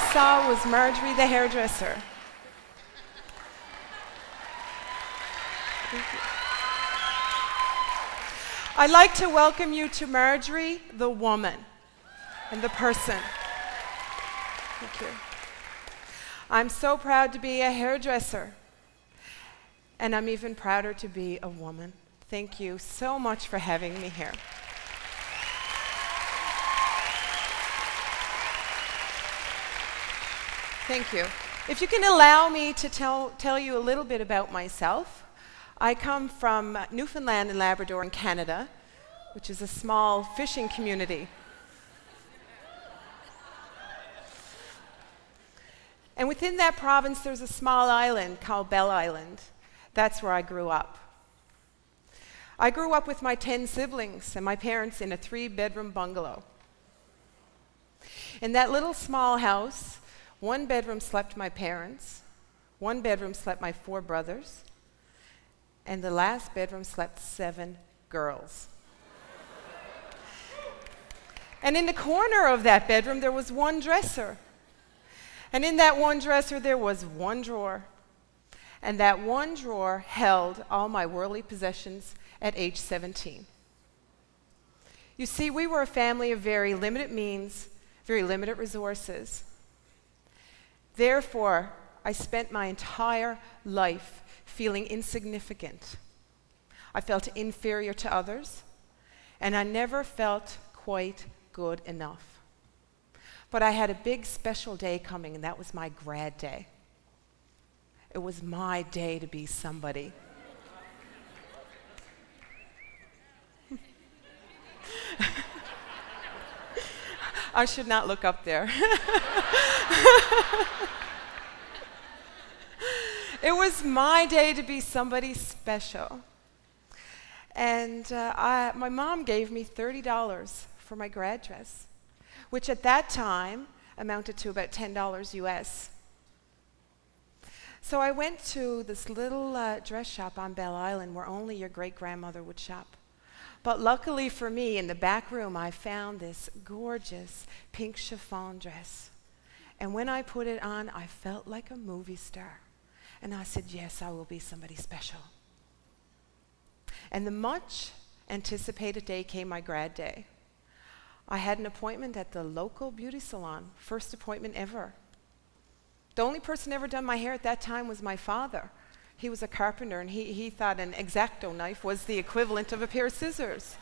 just saw was Marjorie the hairdresser. Thank you. I'd like to welcome you to Marjorie the woman and the person. Thank you. I'm so proud to be a hairdresser, and I'm even prouder to be a woman. Thank you so much for having me here. Thank you. If you can allow me to tell you a little bit about myself, I come from Newfoundland and Labrador in Canada, which is a small fishing community. And within that province, there's a small island called Bell Island. That's where I grew up. I grew up with my 10 siblings and my parents in a 3-bedroom bungalow. In that little small house, 1 bedroom slept my parents, 1 bedroom slept my 4 brothers, and the last bedroom slept 7 girls. And in the corner of that bedroom, there was 1 dresser. And in that 1 dresser, there was 1 drawer. And that 1 drawer held all my worldly possessions at age 17. You see, we were a family of very limited means, very limited resources. Therefore, I spent my entire life feeling insignificant. I felt inferior to others, and I never felt quite good enough. But I had a big special day coming, and that was my grad day. It was my day to be somebody. I should not look up there. It was my day to be somebody special. And my mom gave me $30 for my grad dress, which at that time amounted to about $10 US. So I went to this little dress shop on Bell Island where only your great-grandmother would shop. But luckily for me, in the back room, I found this gorgeous pink chiffon dress. And when I put it on, I felt like a movie star. And I said, yes, I will be somebody special. And the much anticipated day came, my grad day. I had an appointment at the local beauty salon, first appointment ever. The only person ever done my hair at that time was my father. He was a carpenter, and he thought an X-Acto knife was the equivalent of a pair of scissors.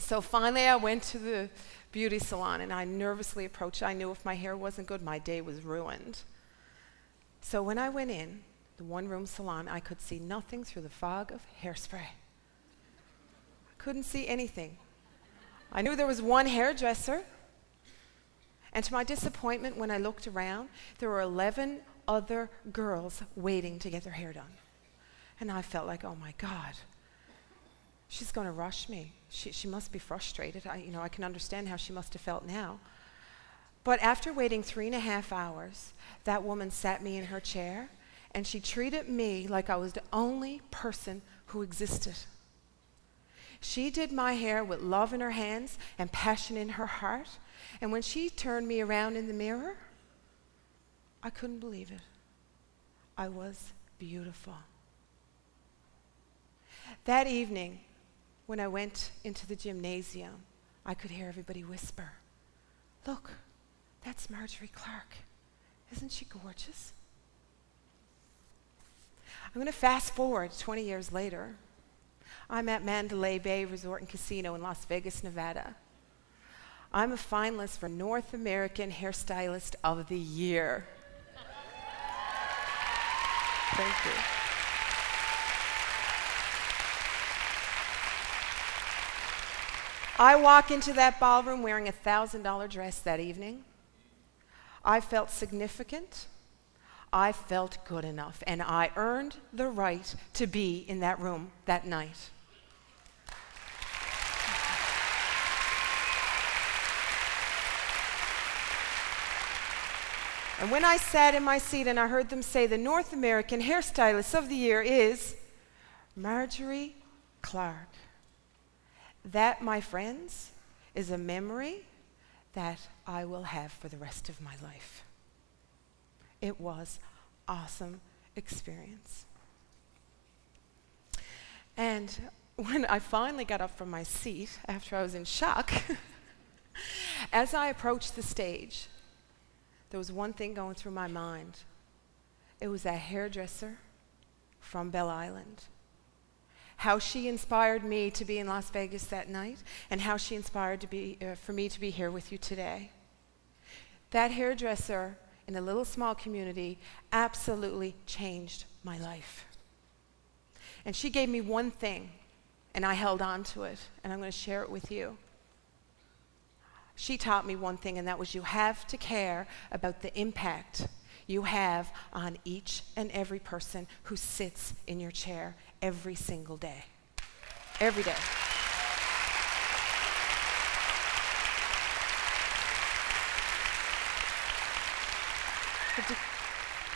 So finally I went to the beauty salon, and I nervously approached. I knew if my hair wasn't good, my day was ruined. So when I went in, the one-room salon, I could see nothing through the fog of hairspray. I couldn't see anything. I knew there was 1 hairdresser, and to my disappointment, when I looked around, there were 11 other girls waiting to get their hair done. And I felt like, oh my God, she's going to rush me. She must be frustrated. I can understand how she must have felt now. But after waiting 3.5 hours, that woman sat me in her chair, and she treated me like I was the only person who existed. She did my hair with love in her hands and passion in her heart. And when she turned me around in the mirror, I couldn't believe it. I was beautiful. That evening, when I went into the gymnasium, I could hear everybody whisper, look, that's Marjorie Clarke. Isn't she gorgeous? I'm going to fast forward 20 years later. I'm at Mandalay Bay Resort and Casino in Las Vegas, Nevada. I'm a finalist for North American Hairstylist of the Year. Thank you. I walk into that ballroom wearing a $1,000 dress that evening. I felt significant. I felt good enough, and I earned the right to be in that room that night. And when I sat in my seat and I heard them say the North American Hairstylist of the Year is Marjorie Clarke, that, my friends, is a memory that I will have for the rest of my life. It was awesome experience. And when I finally got up from my seat after I was in shock, as I approached the stage, there was one thing going through my mind. It was that hairdresser from Belle Island. How she inspired me to be in Las Vegas that night, and how she inspired for me to be here with you today. That hairdresser in a little small community absolutely changed my life. And she gave me one thing, and I held on to it, and I'm going to share it with you. She taught me one thing, and that was you have to care about the impact you have on each and every person who sits in your chair every single day. Every day.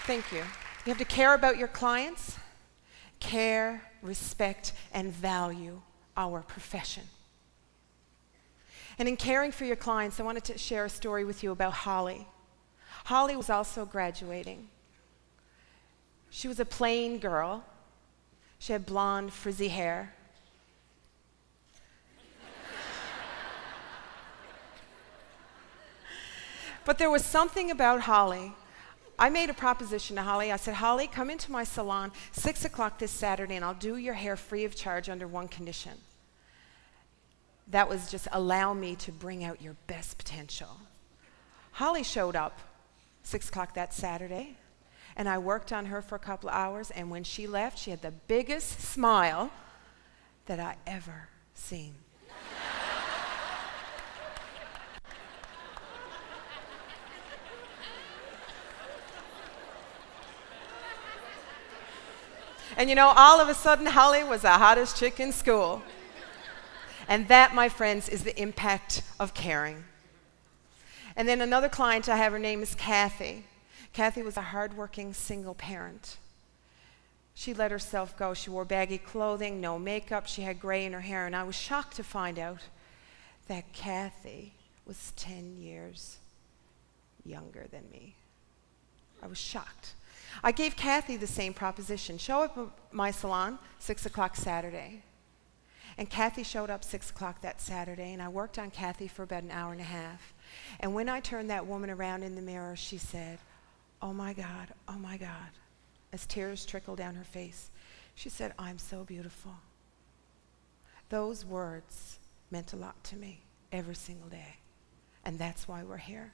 Thank you. You have to care about your clients, care, respect, and value our profession. And in caring for your clients, I wanted to share a story with you about Holly. Holly was also graduating. She was a plain girl. She had blonde, frizzy hair. But there was something about Holly. I made a proposition to Holly. I said, Holly, come into my salon 6 o'clock this Saturday, and I'll do your hair free of charge under one condition. That was just allow me to bring out your best potential. Holly showed up 6 o'clock that Saturday, and I worked on her for a couple of hours, and when she left, she had the biggest smile that I ever seen. And you know, all of a sudden, Holly was the hottest chick in school. And that, my friends, is the impact of caring. And then another client I have, her name is Kathy. Kathy was a hardworking single parent. She let herself go. She wore baggy clothing, no makeup. She had gray in her hair. And I was shocked to find out that Kathy was 10 years younger than me. I was shocked. I gave Kathy the same proposition. Show up at my salon 6 o'clock Saturday. And Kathy showed up 6 o'clock that Saturday, and I worked on Kathy for about an hour and a half. And when I turned that woman around in the mirror, she said, oh my God, as tears trickled down her face. She said, I'm so beautiful. Those words meant a lot to me every single day. And that's why we're here.